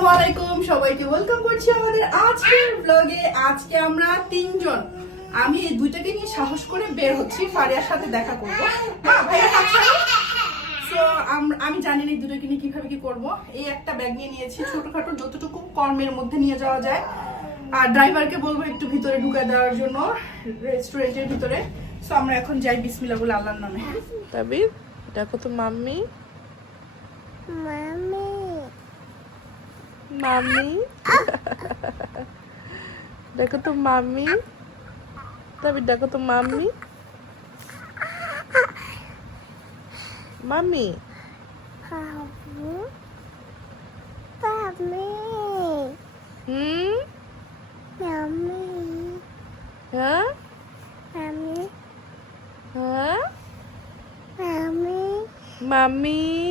আসসালামু আলাইকুম সবাইকে ওয়েলকাম করছি আমাদের আজকের ব্লগে আজকে আমরা তিনজন। আমি এই দুইটাকে নিয়ে সাহস করে বের হচ্ছি ফারিয়ার সাথে দেখা করব। ভাইয়া আমি জানি না এই দুটোকে নিয়ে কীভাবে কি করব। এই একটা ব্যাগ নিয়ে নিয়েছি ছোটখাটো যতটুকু কর্মের মধ্যে নিয়ে যাওয়া যায়। আর ড্রাইভারকে বলব একটু ভিতরে ঢুকে দেওয়ার জন্য রেস্টুরেন্টের ভিতরে। সো আমরা এখন যাই বিসমিল্লাহ বলে আল্লাহর নামে। তাবির দেখো তো মাম্মি। Mami, মাম্মি দেখো তো মাম্মি তাবির দেখো তো মাম্মি মাম্মি Papu, Mami, হুম Mami, হ্যাঁ Mami, হ্যাঁ Mami, মাম্মি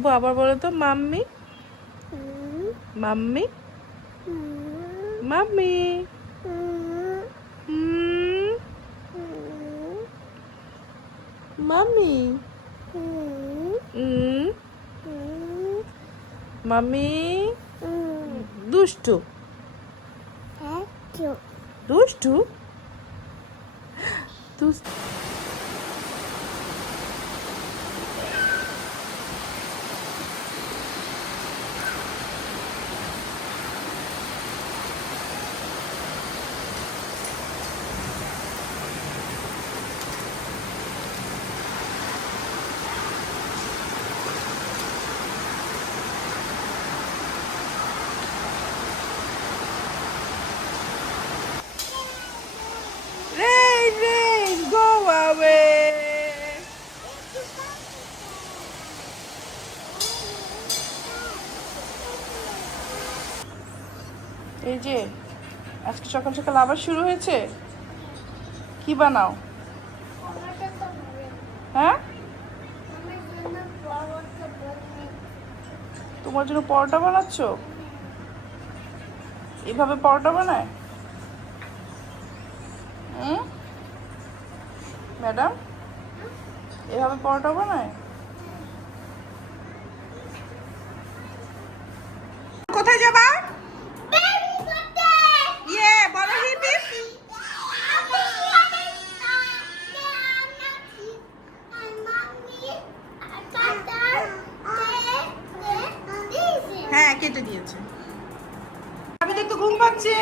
আব্বু আবার বলো তো mummy? Mummy? Mummy? Mummy? Mummy. দুষ্টু? দুষ্টু? দুষ্টু? এই যে, আজকে সকাল সকাল আবার শুরু হয়েছে? কি বানাও? হ্যাঁ? তোমার জন্য পরোটা বানাচ্ছ? এভাবে পরোটা বানায়? ম্যাডাম, এভাবে পরোটা বানায়? কোথায় যাবা? কেটে দিয়েছে। আমি তো ঘুম পাচ্ছে।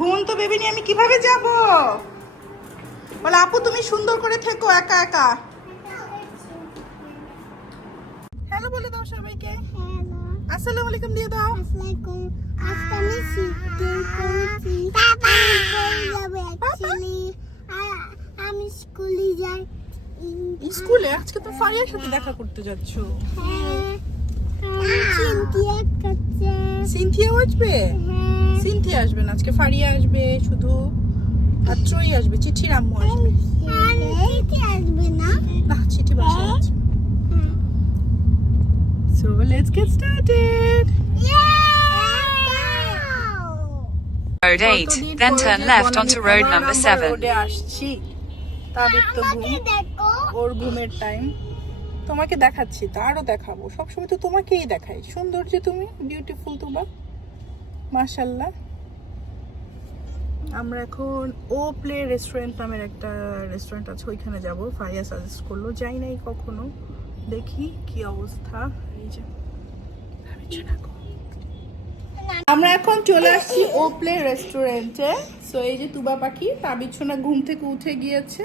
ঘুম তো বেবি নিয়ে আমি কীভাবে যাব? বলে আপু তুমি সুন্দর করে থেকো একা একা। হ্যালো বলে দাও সবাইকে। আসসালামু আলাইকুম দিয়ে দাও। আমি স্কুলে যাই। স্কুলে? আজকে তো ফারিয়ার সাথে দেখা করতে যাচ্ছ। হ্যাঁ। আমি চিন্তিয়া করছে সিনথিয়াও আসবে? হ্যাঁ। সিনথিয়া আসবে না আজকে ফারিয়া আসবে শুধু আর ত্রয়ী আসবে চিঠির আম্মু আসবে। আর চিঠি আসবে না? না চিঠি বাসায় আছে। So let's get started Road 8, then turn left onto road number 7. রোডে আসছি। তাবির তো ঘুম দেখো। ওর ঘুমের টাইম তোমাকে দেখাচ্ছি তো আরও দেখাবো। সবসময় তো তোমাকেই দেখাই। সুন্দর যে তুমি বিউটিফুল তোমা। মাশাল্লাহ আমরা এখন ও প্লে রেস্টুরেন্ট নামের একটা রেস্টুরেন্ট আছে, ওইখানে যাব। ফারিয়া সাজেস্ট করল, যাই নাই কখনো। দেখি কি অবস্থা। এই যে আমরা এখন চলে আসছি ও প্লে রেস্টুরেন্টে সো এই যে তুবা পাখি তাবিছনা ঘুম থেকে উঠে গিয়েছে।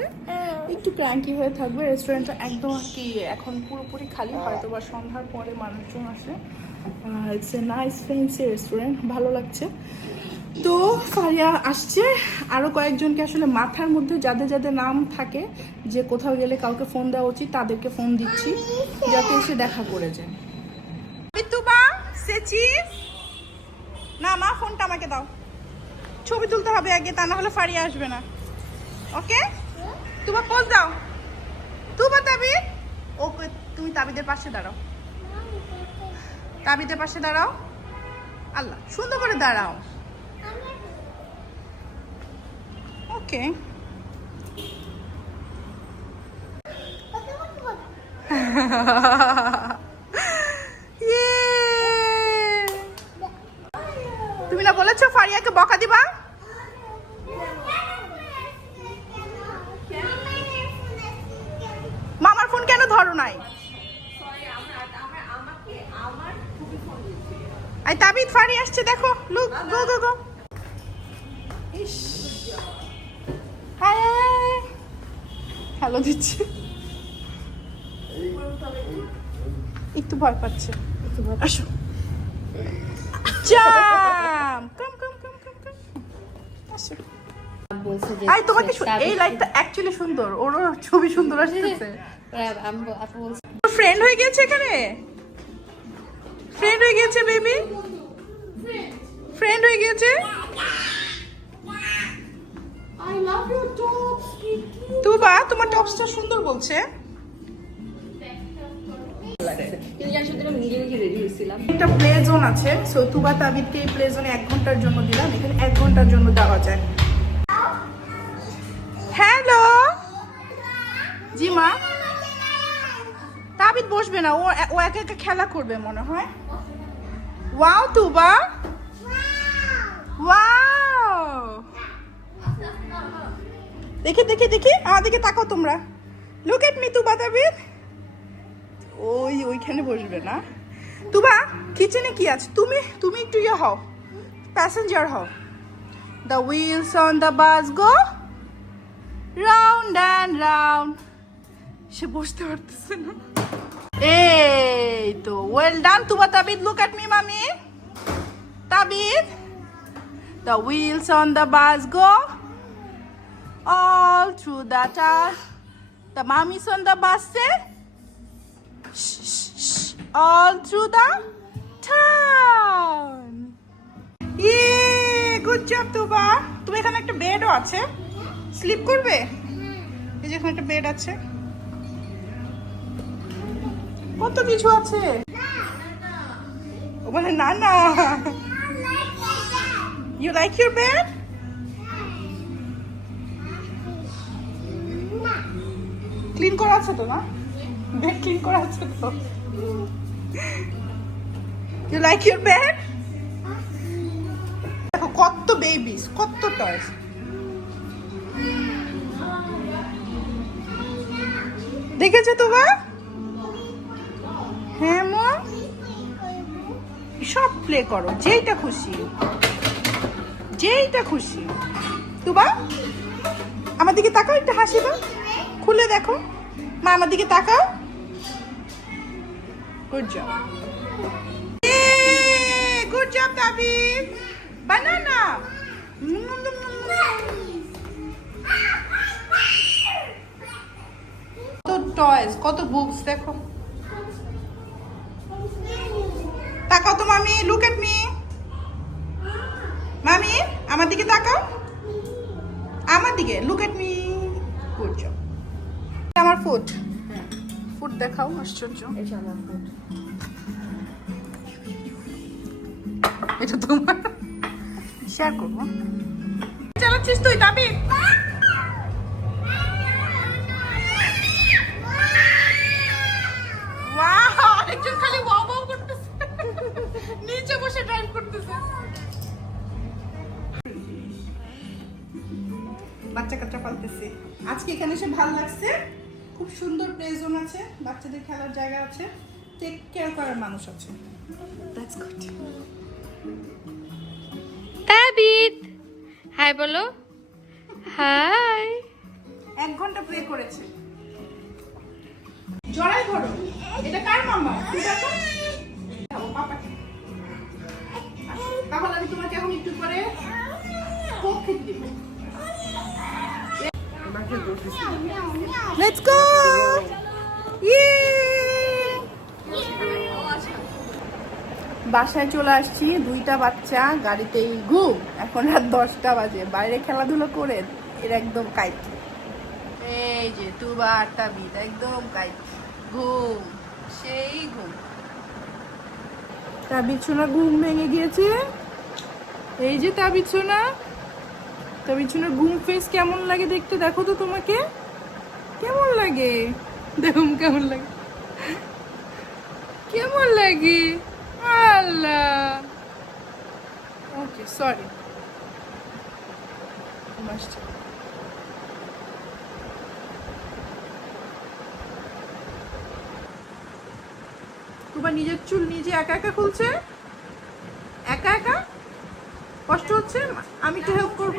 একটু ক্র্যাঙ্কি হয়ে থাকবে। রেস্টুরেন্টটা একদম আর কি এখন পুরোপুরি খালি। হয়তো বা সন্ধ্যার পরে মানুষজন আসে। It's a nice fancy restaurant ভালো লাগছে। তো ফারিয়া আসছে। আরও কয়েকজনকে আসলে মাথার মধ্যে যাদের যাদের নাম থাকে যে কোথাও গেলে কাউকে ফোন দেওয়া উচিত তাদেরকে ফোন দিচ্ছি যাতে এসে দেখা করে যায়। তুবা সেচিস না মা ফোনটা আমাকে দাও। ছবি তুলতে হবে আগে তা না হলে ফারিয়া আসবে না। ওকে তুবা পোজ দাও। তুবা তাবি। ও তুমি তাবিদের পাশে দাঁড়াও। তাবিদের পাশে দাঁড়াও। আল্লাহ সুন্দর করে দাঁড়াও। ওকে। এই তাবিদ ফারি আসছে দেখো লুক গো গো গো ইস হাই হ্যালো দিচ্ছি। একটু ভয় পাচ্ছে। আসো জাম! কাম কাম কাম কাম কাম। আসো। আই তোমাকে এই লাইটটা অ্যাকচুয়ালি সুন্দর। ওরও ছবি সুন্দর ফ্রেন্ড হয়ে গেছে এখানে? ফ্রেন্ড হয়ে গেছে বেবি ফ্রেন্ড হয়ে গেছে তুবা, তোমার টপসটা সুন্দর বলছে। একটা আছে সো তুবা এই এক ঘণ্টার জন্য দিলাম এক ঘণ্টার জন্য যায়। হ্যালো জি মা? তাবিদ বসবে না, ও ও একা একা খেলা করবে মনে হয়। ওয়াও তুবা। ওয়াও দেখি দেখি দেখি। আমার দিকে তাকাও তোমরা। লুক এট মি তুবা তাবিদ ওই, ওইখানে বসবে না। তুবা কিচেনে কি আছে? তুমি তুমি একটু ইয়ে হও। প্যাসেঞ্জার হও। The wheels on the bus go round and round সে বসতে পারতেছে না। এই তো well done Tuba Tabid look at me মামি। Tabid the wheels on the bus go through the town. The mummies on the bus say, shh, shh, shh, all through the town. Yay, good job Tuba তুমি এখানে একটা বেডও আছে slip করবে এই যে এখানে একটা বেড আছে কত কিছু আছে ও বলে না না you like your bed clean করা আছে তো না? বেড ক্লিন করা আছে তো? ইউ লাইক ইউর বেড দেখো কত বেবিস কত টয়স দেখেছ তোমার? হ্যাঁ মা? সব প্লে করো, যেইটা খুশি। যেইটা খুশি। তুবা আমার দিকে তাকাও, একটু হাসি দাও। খুলে দেখো। মা আমার দিকে তাকাও। Good job good job banana কত কত বুকস দেখো। মামি। মামি, আমার দিকে তাকাও। আমার দিকে মি আমার ফুড ফুড দেখাও আশ্চর্য। এটা তোমার? শেয়ার করব। চালাচ্ছিস তুই দাবি? খালি ওয়াও ওয়াও করতেছে। নিচে বসে ড্রাইভ করতেছে। বাচ্চা কাচ্চা পালতেছে। আজকে এখানে এসে ভালো লাগছে? খুব সুন্দর প্লে জোন আছে বাচ্চাদের খেলার জায়গা আছে টেক কেয়ার করার মানুষ আছে। দ্যাটস গুড তাবিদ হাই বলো। হাই এক ঘণ্টা প্লে করেছে। জড়াই ধরো। এটা কার মামা? তুই দেখো। তাহলে আমি তোমাকে এখন একটু পরে খেতে দিব। লেটস গো বাসায় চলে আসছি দুইটা বাচ্চা গাড়িতেই ঘুম এখন রাত দশটা বাজে। বাইরে খেলাধুলো করে এর একদম কাইট। এই যে তুবার তাবিদ একদম কাইট। ঘুম সেই ঘুম। তাবিদ সোনা ঘুম ভেঙে গিয়েছে। এই যে তাবিদ সোনা। তাবিদ সোনার ঘুম ফেস কেমন লাগে দেখতে? দেখো তো তোমাকে। কেমন লাগে? দেখুন কেমন লাগে। কেমন লাগে? আল্লাহ। ওকে সরি তোমার নিজের চুল নিজে একা একা খুলছে? একা একা? কষ্ট হচ্ছে, আমি একটু হেল্প করব।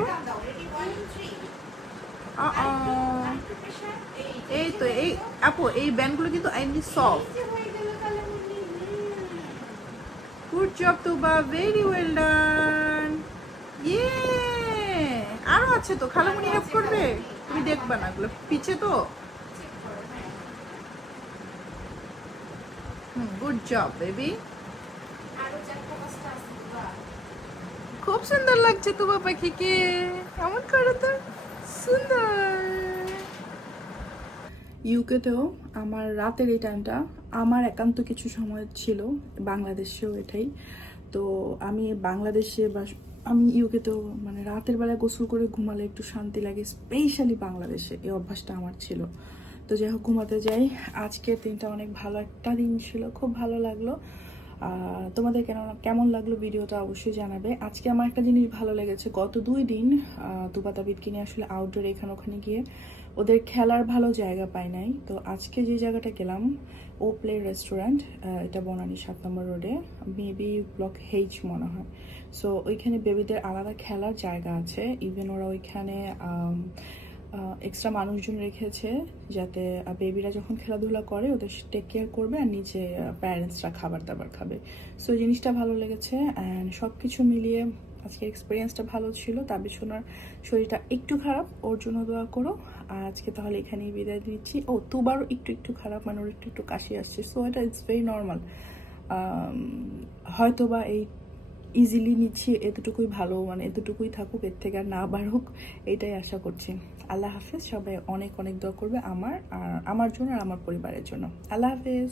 এই তো, এই আপু, এই ব্যান্ডগুলো কিন্তু আইনি সফট গুড জব তো বা ভেরি ওয়েল ডান ইয়ে আরও আছে তো, খালামুনি হেল্প করবে? তুমি দেখবা না, এগুলো পিছে তো। হুম গুড জব বেবি খুব সুন্দর লাগছে তুবা পাখিকে। এমন করো তো? সুন্দর। ইউকেতেও আমার রাতের এই টাইমটা আমার একান্ত কিছু সময় ছিল, বাংলাদেশেও এটাই। তো আমি বাংলাদেশে বা আমি ইউকেতেও মানে রাতের বেলায় গোসল করে ঘুমালে একটু শান্তি লাগে, স্পেশালি বাংলাদেশে এই অভ্যাসটা আমার ছিল। তো যাই হোক, ঘুমাতে যাই। আজকের দিনটা অনেক ভালো, একটা দিন ছিল, খুব ভালো লাগল। তোমাদের কেন কেমন লাগল ভিডিওটা অবশ্যই জানাবে। আজকে আমার একটা জিনিস ভালো লেগেছে। গত দুই দিন তুবা তাবিদকে নিয়ে আসলে আউটডোর এখানে ওখানে গিয়ে ওদের খেলার ভালো জায়গা পাই নাই। তো আজকে যে জায়গাটা গেলাম ও প্লে রেস্টুরেন্ট এটা বনানী সাত নম্বর রোডে মেবি ব্লক হেইচ মনে হয়। সো ওইখানে বেবিদের আলাদা খেলার জায়গা আছে। ইভেন ওরা ওইখানে এক্সট্রা মানুষজন রেখেছে যাতে বেবিরা যখন খেলাধুলা করে, ওদের টেক কেয়ার করবে আর নিচে প্যারেন্টসরা খাবার দাবার খাবে। সো জিনিসটা ভালো লেগেছে অ্যান্ড সব কিছু মিলিয়ে আজকের এক্সপিরিয়েন্সটা ভালো ছিল। তার পিছনের শরীরটা একটু খারাপ, ওর জন্য দোয়া করো। আজকে তাহলে এখানেই বিদায় দিচ্ছি ও, তুবারও একটু একটু খারাপ মানে ওর একটু একটু কাশি আসছে। সো এটা ইটস ভেরি নর্মাল হয়তো বা এই ইজিলি নিচ্ছি, এতটুকুই ভালো মানে এতটুকুই থাকুক, এর থেকে আর না বাড়ুক, এটাই আশা করছি। আল্লাহ হাফেজ, সবাই অনেক অনেক দোয়া করবে আমার, আর আমার জন্য আর আমার পরিবারের জন্য। আল্লাহ হাফেজ।